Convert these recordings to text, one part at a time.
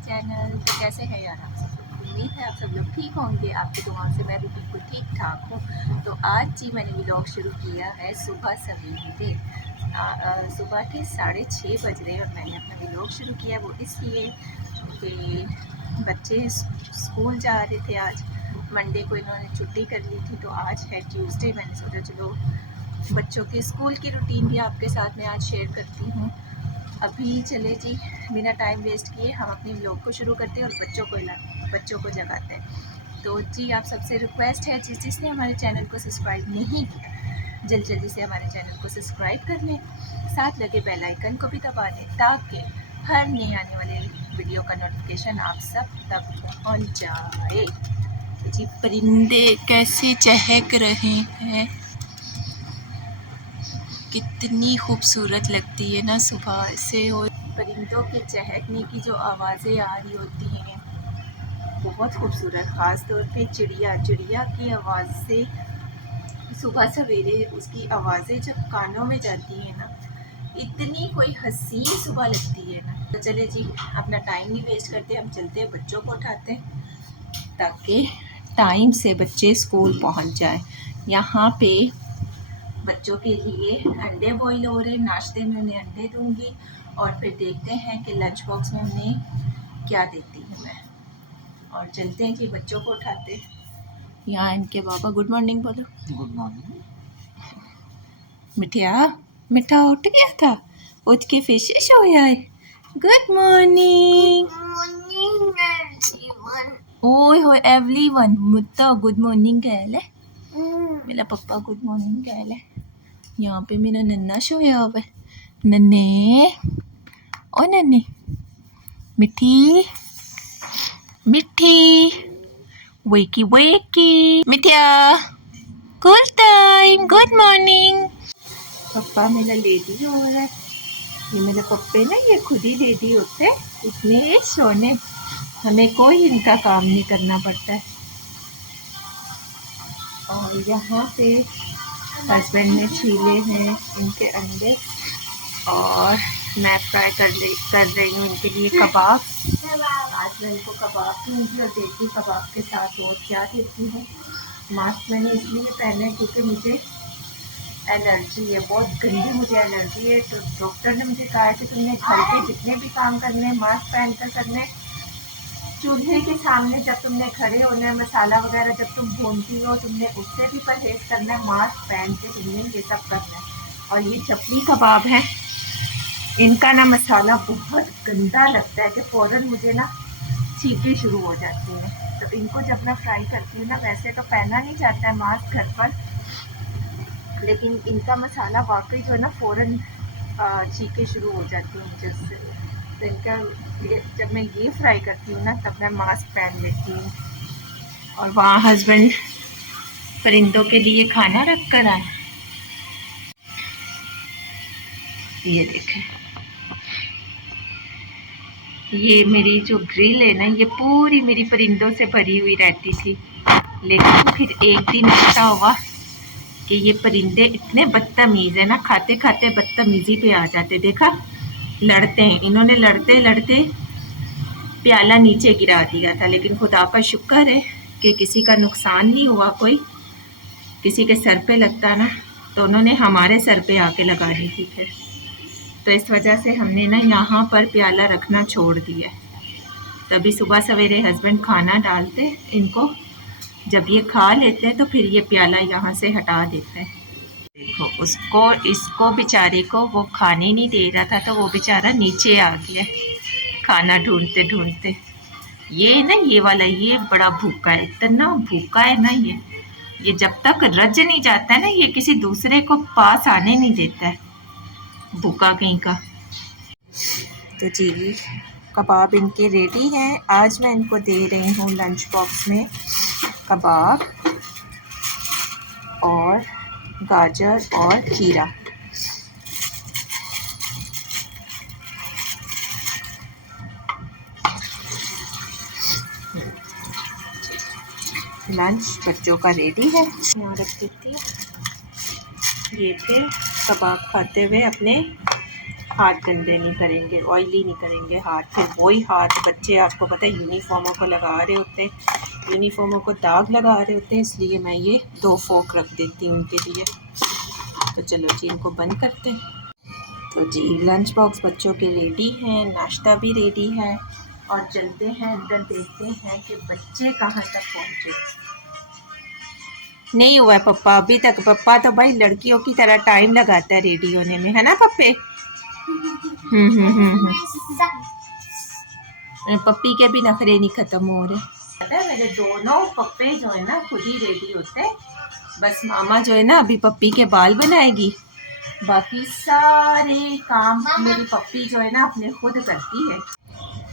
Channel. तो कैसे हैं यार आप सब लोग? उम्मीद है आप सब लोग ठीक होंगे। आपकी दुआओं से मैं भी बिल्कुल ठीक ठाक हूँ। तो आज जी मैंने व्लॉग शुरू किया है सुबह सवेरे। सुबह के 6:30 बज रहे और मैंने अपना व्लॉग शुरू किया। वो इसलिए कि बच्चे स्कूल जा रहे थे। आज मंडे को इन्होंने छुट्टी कर ली थी, तो आज है ट्यूसडे। मैंने सोचा चलो बच्चों के स्कूल की रूटीन भी आपके साथ में आज शेयर करती हूँ। अभी चले जी, बिना टाइम वेस्ट किए हम अपने व्लॉग को शुरू करते हैं और बच्चों को जगाते हैं। तो जी आप सबसे रिक्वेस्ट है, जिसने हमारे चैनल को सब्सक्राइब नहीं किया जल्दी से हमारे चैनल को सब्सक्राइब कर लें, साथ लगे बेल आइकन को भी दबा दें ताकि हर नए आने वाले वीडियो का नोटिफिकेशन आप सब तक पहुंच जाए। तो जी परिंदे कैसे चहक रहे हैं, कितनी खूबसूरत लगती है ना सुबह से। और परिंदों के चहकने की जो आवाज़ें आ रही होती हैं बहुत खूबसूरत। ख़ास तौर पे चिड़िया की आवाज़ से सुबह सवेरे उसकी आवाज़ें जब कानों में जाती हैं ना, इतनी कोई हसीन सुबह लगती है ना। तो चले जी अपना टाइम नहीं वेस्ट करते, हम चलते हैं बच्चों को उठाते हैं ताकि टाइम से बच्चे स्कूल पहुंच जाएं। यहाँ पे बच्चों के लिए अंडे बॉईल हो रहे हैं। नाश्ते में उन्हें अंडे दूंगी और फिर देखते हैं कि लंच बॉक्स में उन्हें क्या देती हूँ मैं। और चलते हैं कि बच्चों को उठाते हैं। यहाँ इनके बाबा गुड मॉर्निंग बोलो। Good morning. मिठा उठ गया था, उठ के फिश सोया है। गुड मॉर्निंग ओए हो एवरीवन। मुत्ता गुड मॉर्निंग कह ले, मेरा पप्पा गुड मॉर्निंग कह ले। यहाँ पे मेरा नन्ना सोया हुआ है। नन्ने ओ नन्ने, मिठी मिठी वेकी वेकी मिठिया, गुड टाइम, गुड मॉर्निंग। पप्पा मेरा लेडी हो रहा है। ये मेरे पप्पे ना, ये खुद ही लेडी होते, इतने सोने, हमें कोई इनका काम नहीं करना पड़ता है। और यहाँ पे हस्बैंड ने छीले हैं इनके अंडे और मैं फ्राई कर रही हूँ इनके लिए कबाब। आज मैं इनको कबाब दूँगी और देखती हूँ कबाब के साथ और क्या देती हूँ। मास्क मैंने इसलिए पहना है क्योंकि मुझे एलर्जी है, बहुत गंदी मुझे एलर्जी है। तो डॉक्टर ने मुझे कहा है कि तुमने घर के जितने भी काम करने मास्क पहन कर करने। चूल्हे के सामने जब तुमने खड़े होना है, मसाला वगैरह जब तुम भूनती हो, तुमने उससे भी परहेज करना है, मास्क पहन के तुमने ये सब करना है। और ये चपली कबाब है, इनका ना मसाला बहुत गंदा लगता है कि फ़ौरन मुझे ना छींकें शुरू हो जाती हैं। तो इनको जब मैं फ्राई करती हूँ ना, वैसे तो पहना नहीं जाता है मास्क घर पर, लेकिन इनका मसाला वाकई जो है ना फ़ौरन छींकें शुरू हो जाती हैं मुझे उससे। तो इनका जब मैं ये फ्राई करती हूँ ना तब मैं मास्क पहन लेती हूँ। और वहाँ हस्बैंड परिंदों के लिए खाना रख कर आए। ये देखें, ये मेरी जो ग्रिल है ना, ये पूरी मेरी परिंदों से भरी हुई रहती थी। लेकिन फिर एक दिन ऐसा हुआ कि ये परिंदे इतने बदतमीज़ है ना, खाते खाते बदतमीज़ी पे आ जाते। देखा, लड़ते हैं। इन्होंने लड़ते लड़ते प्याला नीचे गिरा दिया था, लेकिन खुदा का शुक्र है कि किसी का नुकसान नहीं हुआ। कोई किसी के सर पे लगता ना तो उन्होंने हमारे सर पे आके लगा दी थी फिर। तो इस वजह से हमने ना यहाँ पर प्याला रखना छोड़ दिया। तभी सुबह सवेरे हस्बैंड खाना डालते इनको, जब ये खा लेते हैं तो फिर ये प्याला यहाँ से हटा देते हैं। देखो उसको, इसको बेचारे को वो खाने नहीं दे रहा था, तो वो बेचारा नीचे आ गया खाना ढूंढते ढूंढते। ये ना, ये वाला ये बड़ा भूखा है, इतना भूखा है ना ये जब तक रज नहीं जाता है ना, ये किसी दूसरे को पास आने नहीं देता है, भूखा कहीं का। तो जी कबाब इनके रेडी हैं। आज मैं इनको दे रही हूँ लंच बॉक्स में कबाब और गाजर और खीरा। लंच बच्चों का रेडी है। यहाँ रख देती हूँ। ये थे कबाब खाते हुए अपने हाथ गंदे नहीं करेंगे, ऑयली नहीं करेंगे हाथ। फिर वही हाथ बच्चे, आपको पता है, यूनिफॉर्मों को लगा रहे होते हैं, यूनिफॉर्मों को दाग लगा रहे होते हैं, इसलिए मैं ये 2 फोक रख देती हूँ उनके लिए। तो चलो जी, इनको बंद करते हैं। तो जी, लंच बॉक्स बच्चों के रेडी हैं, नाश्ता भी रेडी है, और चलते हैं अंदर, देखते हैं कि बच्चे कहाँ तक पहुँचे। नहीं हुआ है पप्पा अभी तक। पप्पा तो भाई लड़कियों की तरह टाइम लगाता है रेडी होने में, है ना पप्पे? पप्पी के भी नखरे नहीं खत्म हो रहे। पता है मेरे दोनों पप्पे जो है ना खुद ही रेडी होते हैं, बस मामा जो है ना अभी पप्पी के बाल बनाएगी, बाकी सारे काम मेरी पप्पी जो है ना अपने खुद करती है।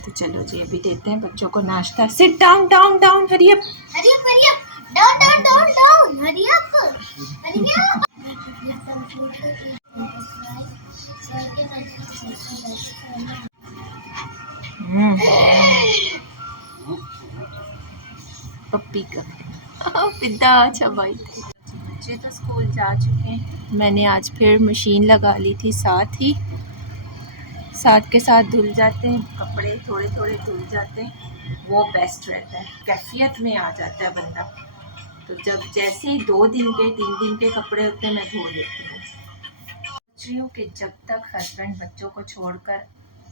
तो चलो जी, अभी देते हैं बच्चों को नाश्ता। Sit down down down, hurry up hurry up hurry up, down down down down, hurry up hurry up. पप्पी का पिद्दा। अच्छा भाई, बच्चे तो स्कूल जा चुके हैं। मैंने आज फिर मशीन लगा ली थी, साथ के साथ धुल जाते हैं कपड़े, थोड़े थोड़े धुल जाते हैं, वो बेस्ट रहता है, कैफियत में आ जाता है बंदा। तो जब जैसे ही 2 दिन के 3 दिन के कपड़े होते हैं मैं धो लेती हूँ। सोच रही हूँ कि जब तक हस्बैंड बच्चों को छोड़कर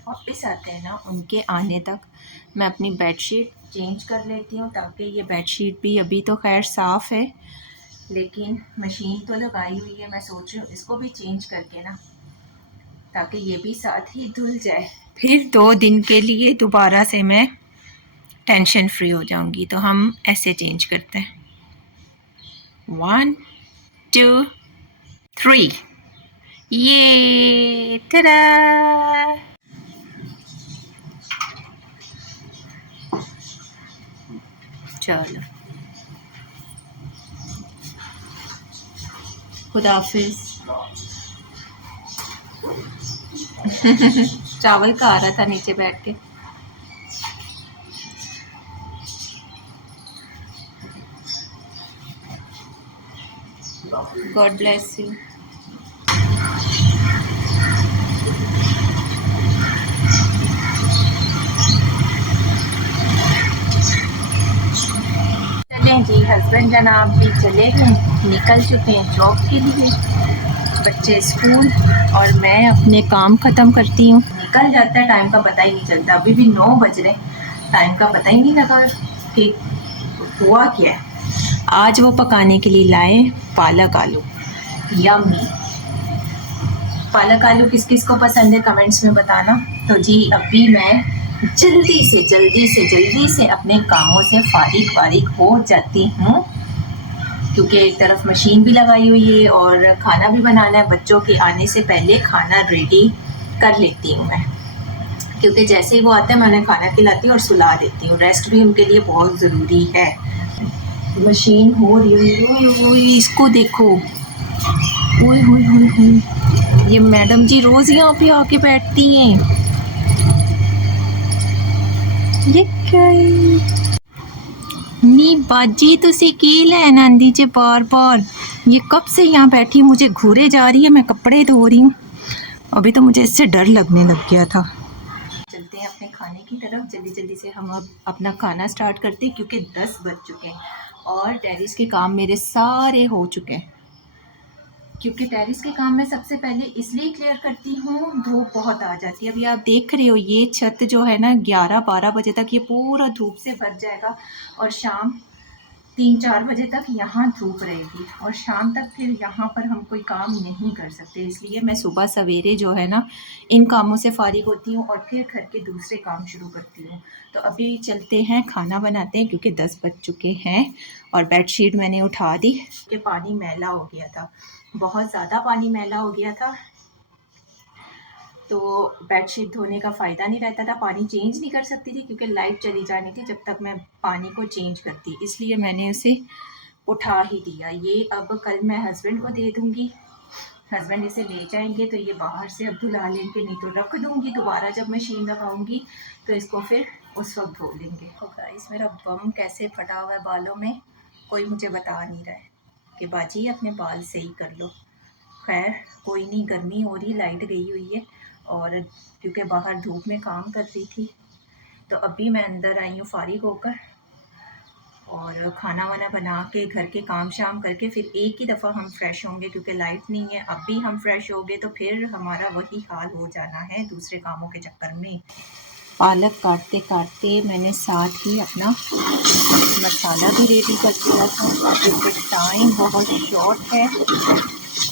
वापस आते हैं ना, उनके आने तक मैं अपनी बेडशीट चेंज कर लेती हूँ, ताकि ये बेडशीट भी अभी तो खैर साफ़ है, लेकिन मशीन तो लगाई हुई है। मैं सोच रही हूँ इसको भी चेंज करके ना, ताकि ये भी साथ ही धुल जाए, फिर 2 दिन के लिए दोबारा से मैं टेंशन फ्री हो जाऊंगी। तो हम ऐसे चेंज करते हैं, 1 2 3, ये तरा। चलो, खुदा हाफिज। चावल खा रहा था नीचे बैठ के। God bless you. चलें जी, हस्बैंड जनाब भी चले गए, निकल चुके हैं जॉब के लिए, बच्चे स्कूल, और मैं अपने काम ख़त्म करती हूँ। निकल जाता है, टाइम का पता ही नहीं चलता। अभी भी 9 बज रहे, टाइम का पता ही नहीं लगा कि हुआ क्या है। आज वो पकाने के लिए लाए पालक आलू, यम्मी। पालक आलू किस किस को पसंद है कमेंट्स में बताना। तो जी, अभी मैं जल्दी से अपने कामों से फारिग हो जाती हूँ, क्योंकि एक तरफ मशीन भी लगाई हुई है और खाना भी बनाना है। बच्चों के आने से पहले खाना रेडी कर लेती हूँ मैं, क्योंकि जैसे ही वो आते हैं मैं उन्हें खाना खिलाती हूँ और सुला देती हूँ। रेस्ट भी उनके लिए बहुत ज़रूरी है। मशीन हो रही है, इसको देखो, ओए होए होए होए, ये मैडम जी रोज़ यहाँ पे आके बैठती हैं। ये क्या नी बाजी तुसी की लैन आंदी जे बार ये कब से यहाँ बैठी, मुझे घूरे जा रही है, मैं कपड़े धो रही हूँ। अभी तो मुझे इससे डर लगने लग गया था। चलते हैं अपने खाने की तरफ, जल्दी से हम अब अपना खाना स्टार्ट करते हैं, क्योंकि 10 बज चुके हैं और टेरिस के काम मेरे सारे हो चुके हैं। क्योंकि टेरिस के काम मैं सबसे पहले इसलिए क्लियर करती हूँ, धूप बहुत आ जाती है। अभी आप देख रहे हो ये छत जो है ना, 11-12 बजे तक ये पूरा धूप से भर जाएगा, और शाम 3-4 बजे तक यहाँ धूप रहेगी, और शाम तक फिर यहाँ पर हम कोई काम नहीं कर सकते। इसलिए मैं सुबह सवेरे जो है ना इन कामों से फारिग होती हूँ और फिर घर के दूसरे काम शुरू करती हूँ। तो अभी चलते हैं, खाना बनाते हैं, क्योंकि 10 बज चुके हैं। और बेडशीट मैंने उठा दी कि पानी मैला हो गया था, बहुत ज़्यादा पानी मैला हो गया था, तो बेडशीट धोने का फ़ायदा नहीं रहता था। पानी चेंज नहीं कर सकती थी, क्योंकि लाइट चली जानी थी जब तक मैं पानी को चेंज करती, इसलिए मैंने उसे उठा ही दिया। ये अब कल मैं हस्बैंड को दे दूँगी, हस्बैंड इसे ले जाएंगे तो ये बाहर से अब धुला लेंगे, नहीं तो रख दूँगी, दोबारा जब मशीन लगाऊँगी तो इसको फिर उस वक्त धो लेंगे। तो गाइस, मेरा बम कैसे फटा हुआ है बालों में, कोई मुझे बता नहीं रहा है कि बाजी अपने बाल सही कर लो। खैर कोई नहीं, गर्मी हो रही, लाइट गई हुई है और क्योंकि बाहर धूप में काम कर रही थी, तो अभी मैं अंदर आई हूँ फारिग होकर, और खाना वाना बना के घर के काम शाम करके फिर एक ही दफ़ा हम फ्रेश होंगे, क्योंकि लाइट नहीं है। अभी हम फ्रेश हो गए तो फिर हमारा वही हाल हो जाना है दूसरे कामों के चक्कर में। पालक काटते काटते मैंने साथ ही अपना मसाला भी रेडी कर दिया था, क्योंकि टाइम बहुत शॉर्ट है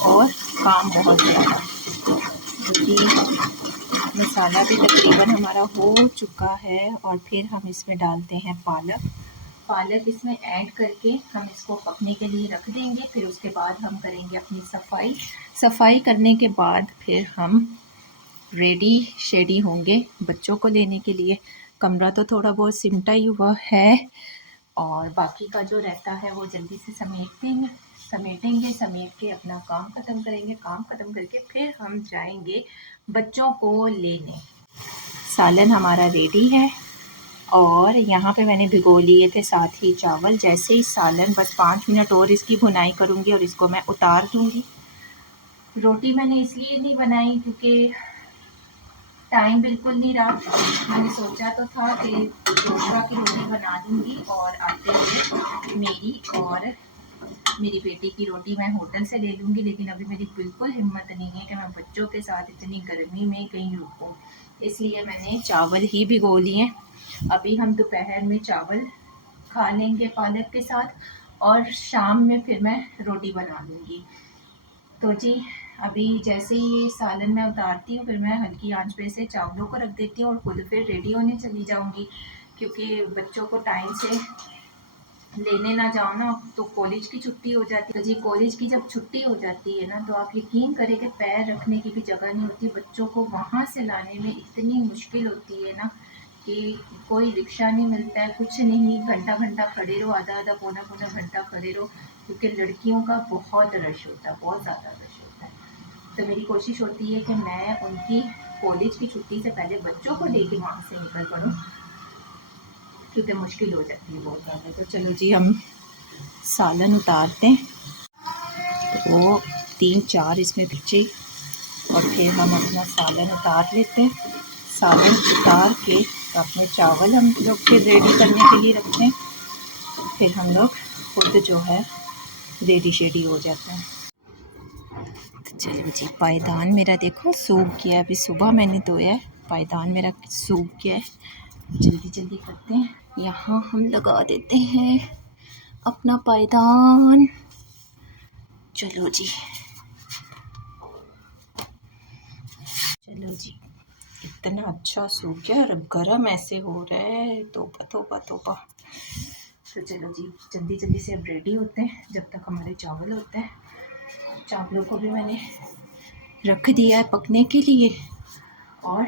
और काम बहुत ज़्यादा। क्योंकि मसाला भी तकरीबन हमारा हो चुका है, और फिर हम इसमें डालते हैं पालक इसमें ऐड करके हम इसको पकने के लिए रख देंगे। फिर उसके बाद हम करेंगे अपनी सफाई करने के बाद फिर हम रेडी शेडी होंगे बच्चों को लेने के लिए। कमरा तो थोड़ा बहुत सिमटा ही हुआ है, और बाकी का जो रहता है वो जल्दी से समेट के अपना काम ख़त्म करेंगे। काम ख़त्म करके फिर हम जाएंगे बच्चों को लेने। सालन हमारा रेडी है, और यहाँ पे मैंने भिगो लिए थे साथ ही चावल। जैसे ही सालन, बस 5 मिनट और इसकी भुनाई करूँगी और इसको मैं उतार दूँगी। रोटी मैंने इसलिए नहीं बनाई क्योंकि टाइम बिल्कुल नहीं रहा। मैंने सोचा तो था कि जोशुआ की रोटी बना दूँगी और आते हुए मेरी और मेरी बेटी की रोटी मैं होटल से ले लूँगी, लेकिन अभी मेरी बिल्कुल हिम्मत नहीं है कि मैं बच्चों के साथ इतनी गर्मी में कहीं रुकूँ, इसलिए मैंने चावल ही भिगो लिए। अभी हम दोपहर में चावल खा लेंगे पालक के साथ, और शाम में फिर मैं रोटी बना लूँगी। तो जी अभी जैसे ही ये सालन मैं उतारती हूँ, फिर मैं हल्की आंच पे से चावलों को रख देती हूँ और खुद फिर रेडी होने चली जाऊँगी, क्योंकि बच्चों को टाइम से लेने ना जाओ ना तो कॉलेज की छुट्टी हो जाती है। तो जी कॉलेज की जब छुट्टी हो जाती है ना, तो आप यकीन करें कि पैर रखने की भी जगह नहीं होती। बच्चों को वहाँ से लाने में इतनी मुश्किल होती है ना कि कोई रिक्शा नहीं मिलता है, कुछ नहीं, घंटा खड़े रहो, आधा पौना घंटा खड़े रहो, क्योंकि लड़कियों का बहुत रश होता है, बहुत ज़्यादा रश होता है। तो मेरी कोशिश होती है कि मैं उनकी कॉलेज की छुट्टी से पहले बच्चों को लेके वहाँ से निकल पड़ूँ, क्योंकि मुश्किल हो जाती है बहुत ज़्यादा। तो चलो जी हम सालन उतारते हैं, वो 3-4 इसमें बच्चे, और फिर हम अपना सालन उतार लेते हैं। सालन उतार के अपने चावल हम लोग फिर रेडी करने के लिए रखते हैं, फिर हम लोग खुद जो है रेडी शेडी हो जाते हैं। तो चलो जी, पायदान मेरा देखो सूख गया, अभी सुबह मैंने धोया है, पायदान मेरा सूख गया है। जल्दी करते हैं, यहाँ हम लगा देते हैं अपना पायदान। चलो जी इतना अच्छा सूख गया, और गर्म ऐसे हो रहा है, तोबा। तो चलो जी जल्दी से अब रेडी होते हैं, जब तक हमारे चावल होते हैं। चावलों को भी मैंने रख दिया है पकने के लिए, और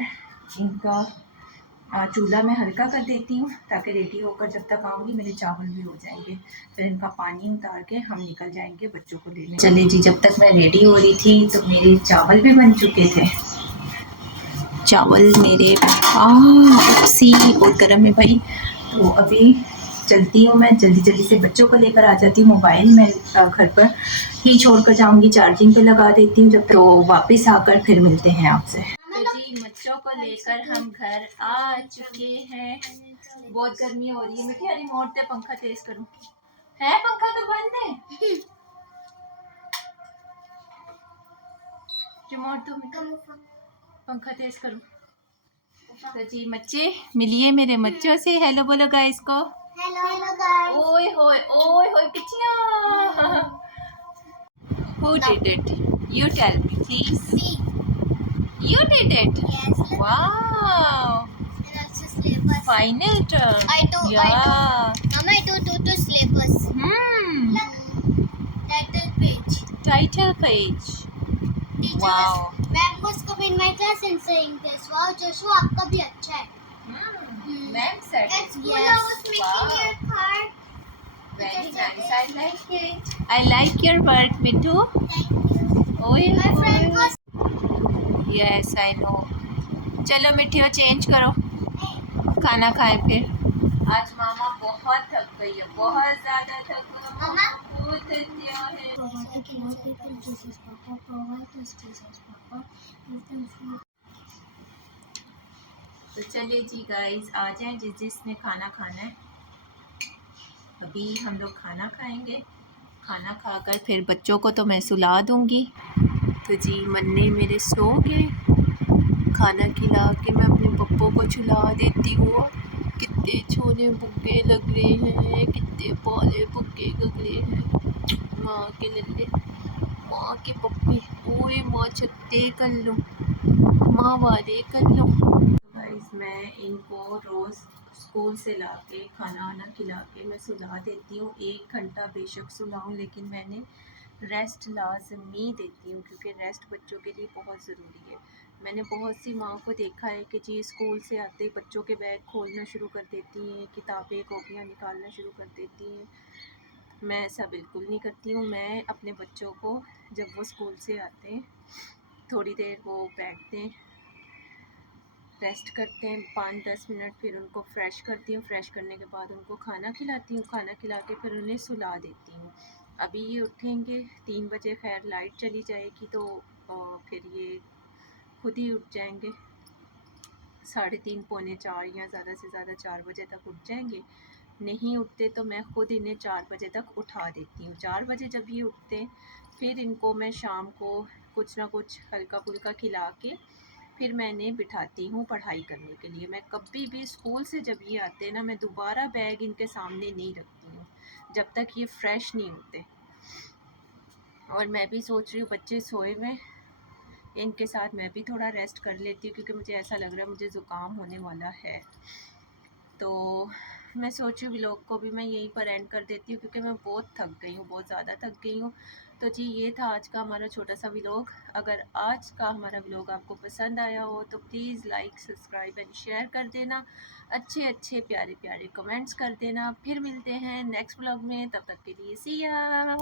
इनका चूल्हा मैं हल्का कर देती हूँ, ताकि रेडी होकर जब तक आऊँगी मेरे चावल भी हो जाएंगे। फिर इनका पानी उतार के हम निकल जाएंगे बच्चों को लेने। चले जी, जब तक मैं रेडी हो रही थी तो मेरे चावल भी बन चुके थे। चावल मेरे बहुत गर्म है भाई। तो अभी चलती हूँ मैं, जल्दी से बच्चों को लेकर आ जाती हूँ। मोबाइल मैं घर पर ही छोड़ कर जाऊँगी, चार्जिंग पे लगा देती हूँ। जब तो वापस आकर फिर मिलते हैं आपसे। तो जी बच्चों को लेकर हम घर आ चुके हैं। बहुत गर्मी हो रही है। मिठी रिमोट दे, पंखा तेज करूँ है? पंखा तो बंद है, रिमोट तो पंखा तेज करूँ। तो जी बच्चे मिलिए मेरे बच्चों से, हेलो बोलो गाइस को। Hello guys. ओए होए Pichia. Who did it? You tell me please. Me. You did it? Yes. Wow. Final term. Yeah. Mama, I do two syllabus. Title page. Wow. Ma'am was coming in my class and saying this. Wow, Joshua, आपका भी अच्छा है. Ma'am said. At school I was making your card. Very nice. I like it. I like your work, Mithu. Thank you. My friend was. Yes, I know. चलो मिठियो change करो, खाना खाए फिर। आज मामा बहुत थक गई है, बहुत ज़्यादा थक गई। मामा बहुत थकिया है। तो चलिए जी गाइस, आ जाएं जिसने खाना खाना है। अभी हम लोग खाना खाएंगे, खाना खाकर फिर बच्चों को तो मैं सुला दूंगी। तो जी मन्ने मेरे सो गए, खाना खिला के मैं अपने पप्पो को छुला देती हूँ। कितने छोने बुग्गे लग रहे हैं, कितने पाले बुग्गे लग रहे हैं। माँ के लल्ले, माँ के पप्पे, ओए माँ छत्ते कर लो, माँ वाले कर लो। गाइस मैं इनको रोज़ स्कूल से लाके खाना वाना खिला के मैं सुला देती हूँ। 1 घंटा बेशक सुलाऊँ, लेकिन मैंने रेस्ट लाजमी देती हूँ क्योंकि रेस्ट बच्चों के लिए बहुत ज़रूरी है। मैंने बहुत सी माँ को देखा है कि जी स्कूल से आते ही बच्चों के बैग खोलना शुरू कर देती हैं, किताबें कॉपियाँ निकालना शुरू कर देती हैं। मैं ऐसा बिल्कुल नहीं करती हूँ। मैं अपने बच्चों को जब वो स्कूल से आते हैं थोड़ी देर वो बैठते हैं, रेस्ट करते हैं 5-10 मिनट, फिर उनको फ़्रेश करती हूँ। फ़्रेश करने के बाद उनको खाना खिलाती हूँ, खाना खिला के फिर उन्हें सुला देती हूँ। अभी ये उठेंगे 3 बजे, खैर लाइट चली जाएगी तो फिर ये खुद ही उठ जाएंगे। 3:30 पौने 4 या ज़्यादा से ज़्यादा 4 बजे तक उठ जाएंगे। नहीं उठते तो मैं ख़ुद इन्हें 4 बजे तक उठा देती हूँ। 4 बजे जब ये उठते हैं फिर इनको मैं शाम को कुछ ना कुछ हल्का फुल्का खिला के फिर मैं इन्हें बिठाती हूँ पढ़ाई करने के लिए। मैं कभी भी स्कूल से जब ये आते हैं ना, मैं दोबारा बैग इनके सामने नहीं रखती हूँ जब तक ये फ़्रेश नहीं होते। और मैं भी सोच रही हूँ बच्चे सोए हुए, इनके साथ मैं भी थोड़ा रेस्ट कर लेती हूँ क्योंकि मुझे ऐसा लग रहा है मुझे ज़ुकाम होने वाला है। तो मैं सोची व्लॉग को भी मैं यहीं पर एंड कर देती हूँ क्योंकि मैं बहुत थक गई हूँ, बहुत ज़्यादा थक गई हूँ। तो जी ये था आज का हमारा छोटा सा व्लॉग। अगर आज का हमारा व्लॉग आपको पसंद आया हो तो please like, subscribe and share कर देना। अच्छे अच्छे प्यारे प्यारे कमेंट्स कर देना। फिर मिलते हैं नेक्स्ट व्लॉग में, तब तक के लिए सी या।